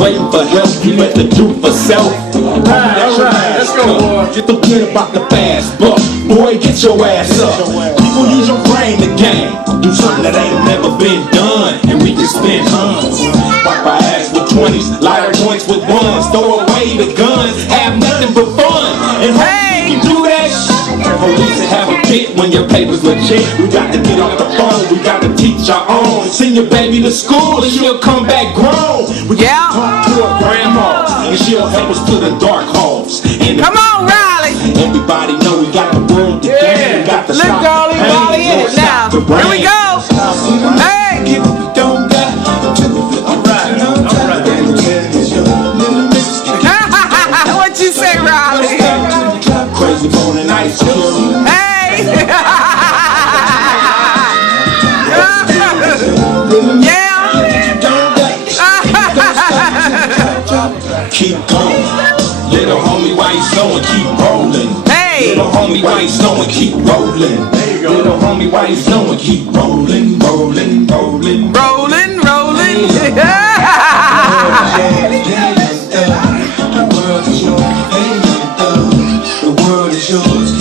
waiting for help, you let the do for self. Alright, let's go, boy. Get the win about the fast buck. Boy, get your ass up. People use your brain to game. Do something that ain't never been done, and we can spend hunts. Wipe our ass with 20s, light our joints with ones. Throw away the guns, have nothing but fun. And hey, you can do that shit. Police have a fit when your paper's legit. We got to get off the phone, we got to teach our own. Send your baby to school and she'll come back grown. We got to talk to her grandmas, and she'll help us to the dark halls. Come on, Riley. Everybody know we got the world to gain. We got to Look, stop girlie, Riley in it now. Here we go. Hey. What you say, Riley? Crazy bone and ice cream. Hey. Yeah. Keep going. Little homie, why you snowing? Keep rolling. Hey. Little homie, why you snowing? Keep rolling. Little homie, why you snowing? Keep rolling, rolling, rolling. Rolling, rolling. The world is yours.